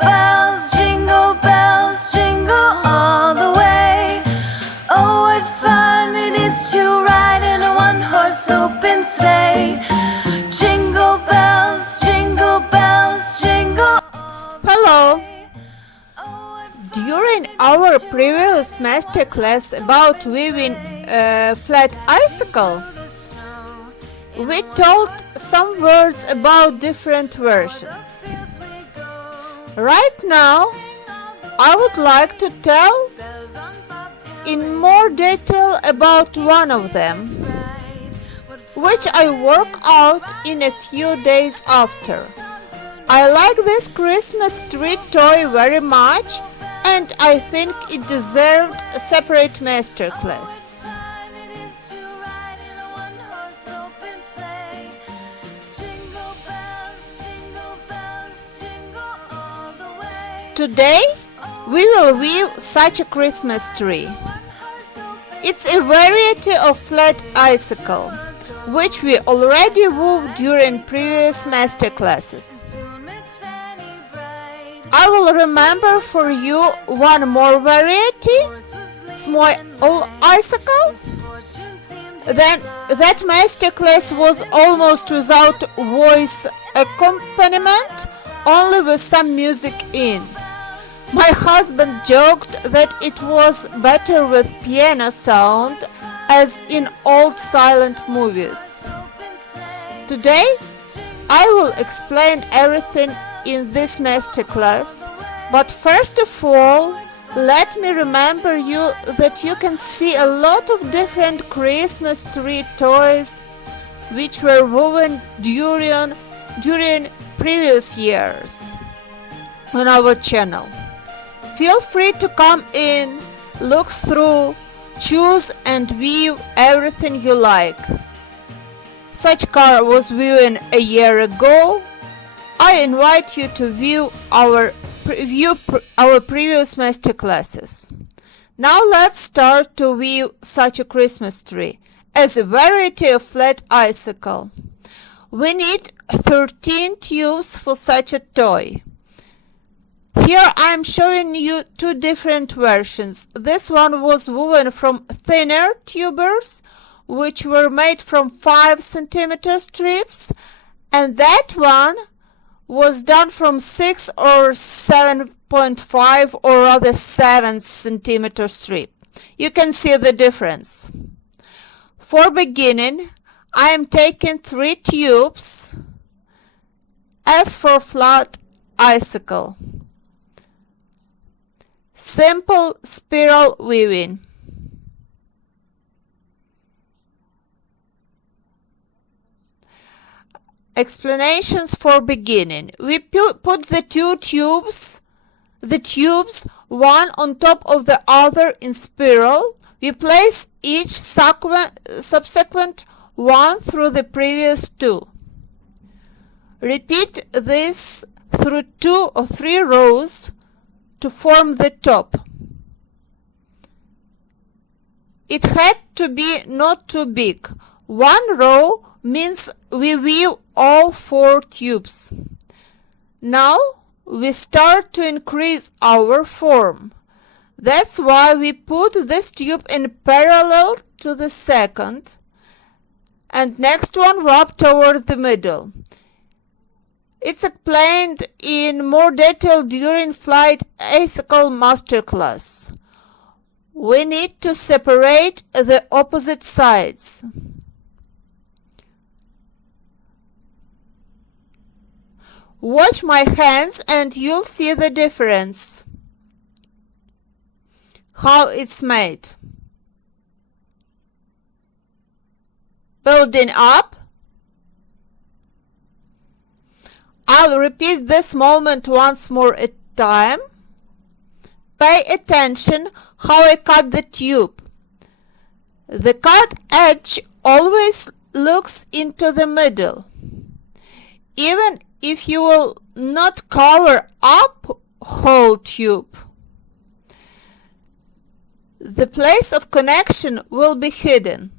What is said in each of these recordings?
bells, jingle all the way. Oh, what fun it is to ride in a one-horse open sleigh. Jingle bells, jingle bells, jingle. Hello! During our previous masterclass about weaving a flat icicle, we told some words about different versions. Right now, I would like to tell in more detail about one of them, which I work out in a few days after. I like this Christmas tree toy very much, and I think it deserved a separate masterclass. Today, we will weave such a Christmas tree. It's a variety of flat icicle, which we already wove during previous masterclasses. I will remember for you one more variety, small icicle. Then that masterclass was almost without voice accompaniment, only with some music in. My husband joked that it was better with piano sound, as in old silent movies. Today, I will explain everything in this masterclass, but first of all, let me remember you that you can see a lot of different Christmas tree toys which were woven during previous years on our channel. Feel free to come in, look through, choose and weave everything you like. Such car was woven a year ago. I invite you to view our previous masterclasses. Now let's start to weave such a Christmas tree as a variety of flat icicle. We need 13 tubes for such a toy. Here I am showing you two different versions. This one was woven from thinner tubers, which were made from 5 cm strips, and that one was done from 6 or 7.5 or rather 7 cm strip. You can see the difference. For beginning, I am taking 3 tubes as for flat icicle. Simple spiral weaving. Explanations for beginning. We put the tubes one on top of the other in spiral. We place each subsequent one through the previous 2. Repeat this through 2 or 3 rows to form the top. It had to be not too big. 1 row means we weave all 4 tubes. Now we start to increase our form. That's why we put this tube in parallel to the second, and next one wrapped toward the middle. It's explained in more detail during flat icicle masterclass. We need to separate the opposite sides. Watch my hands and you'll see the difference, how it's made. Building up. I'll repeat this moment once more at time. Pay attention how I cut the tube. The cut edge always looks into the middle. Even if you will not cover up whole tube, the place of connection will be hidden.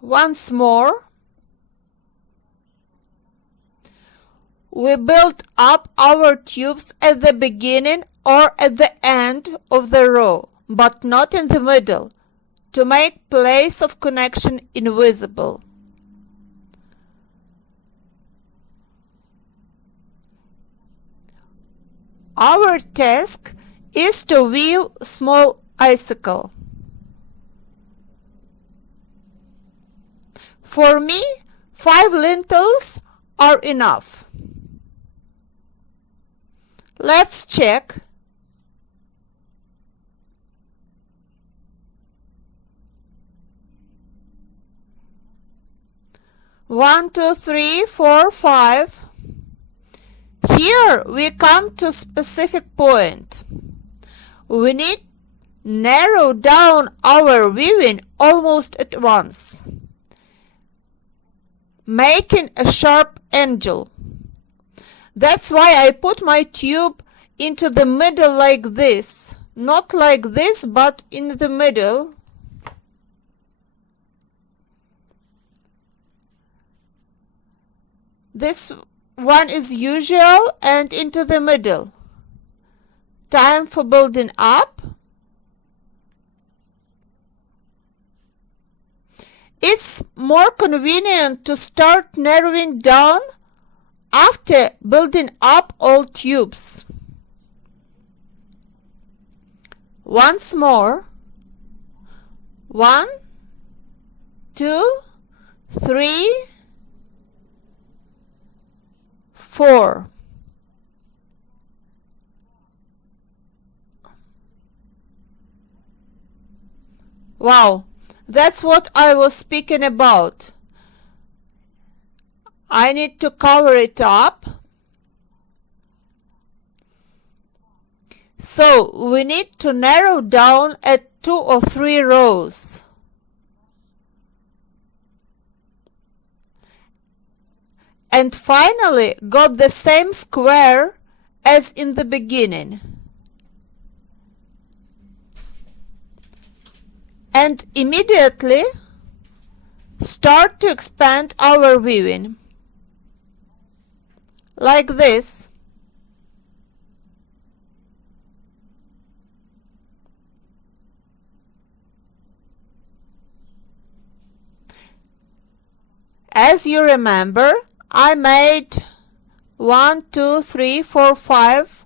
Once more, we build up our tubes at the beginning or at the end of the row, but not in the middle, to make place of connection invisible. Our task is to weave small icicle. For me, 5 lintels are enough. Let's check. One, two, three, four, 5. Here we come to specific point. We need narrow down our weaving almost at once, making a sharp angle. That's why I put my tube into the middle like this. Not like this, but in the middle. This one is usual and into the middle. Time for building up. It's more convenient to start narrowing down after building up all tubes. Once more. 1, 2, 3, 4. Wow, that's what I was speaking about. I need to cover it up. So we need to narrow down at 2 or 3 rows. And finally got the same square as in the beginning. And immediately start to expand our weaving. Like this. As you remember, I made 1, 2, 3, 4, 5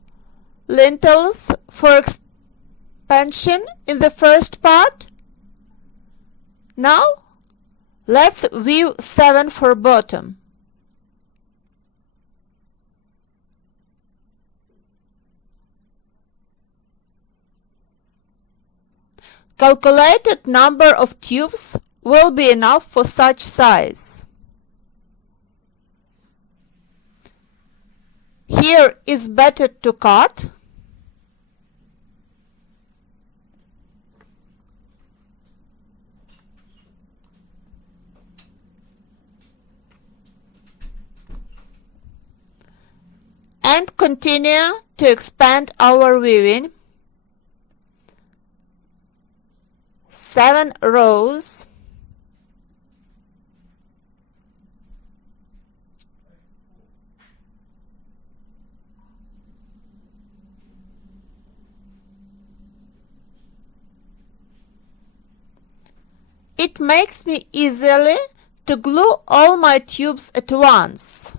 lintels for expansion in the first part. Now let's weave 7 for bottom. Calculated number of tubes will be enough for such size. Here is better to cut. And continue to expand our weaving. 7 rows. It makes me easily to glue all my tubes at once.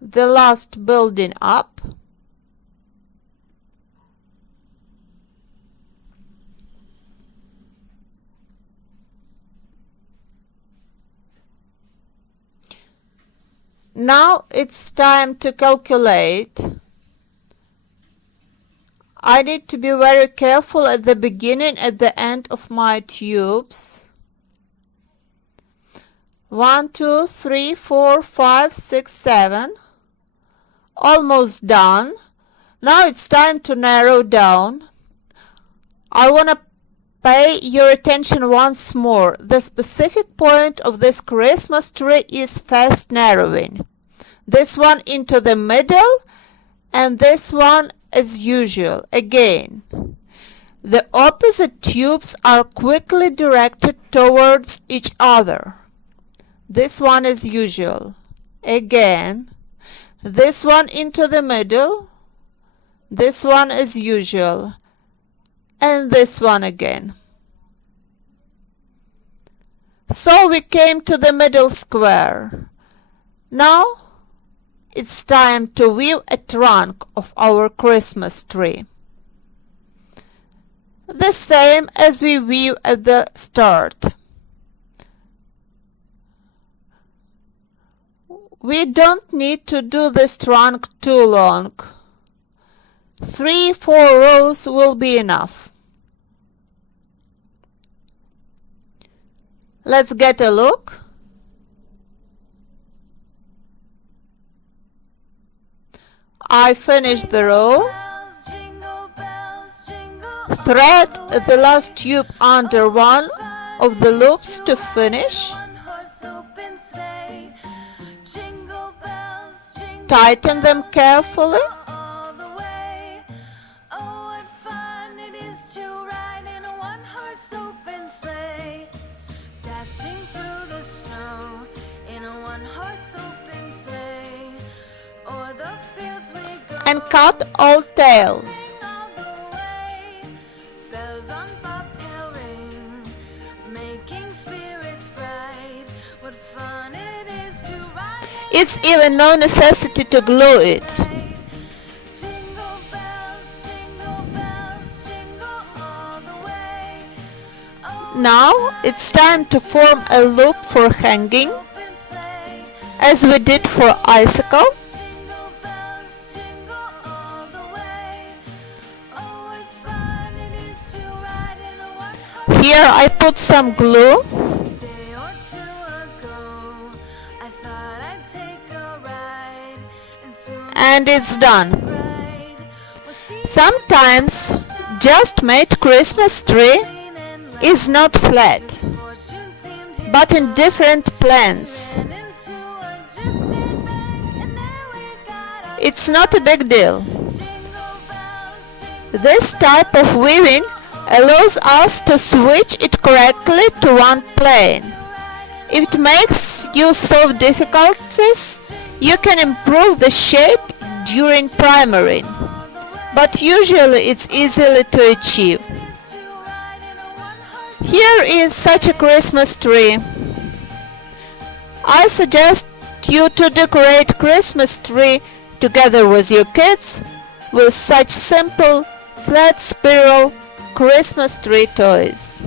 The last building up. Now it's time to calculate. I need to be very careful at the beginning, at the end of my tubes. 1, 2, 3, 4, 5, 6, 7. Almost done. Now it's time to narrow down. I want to pay your attention once more. The specific point of this Christmas tree is fast narrowing. this one into the middle, and this one as usual again. The opposite tubes are quickly directed towards each other. This one as usual. Again. This one into the middle. This one as usual. And this one again. So we came to the middle square. Now it's time to weave a trunk of our Christmas tree. The same as we weave at the start. We don't need to do this trunk too long. 3-4 rows will be enough. Let's get a look. I finished the row. Thread the last tube under one of the loops to finish. Tighten them carefully. And cut all tails. It's even no necessity to glue it. Now it's time to form a loop for hanging, as we did for icicle. Here I put some glue. And it's done. Sometimes just made Christmas tree is not flat, but in different plans. It's not a big deal. This type of weaving allows us to switch it correctly to one plane. If it makes you solve difficulties, you can improve the shape during primering, but usually it's easily to achieve. Here is such a Christmas tree. I suggest you to decorate Christmas tree together with your kids with such simple flat spiral Christmas tree toys.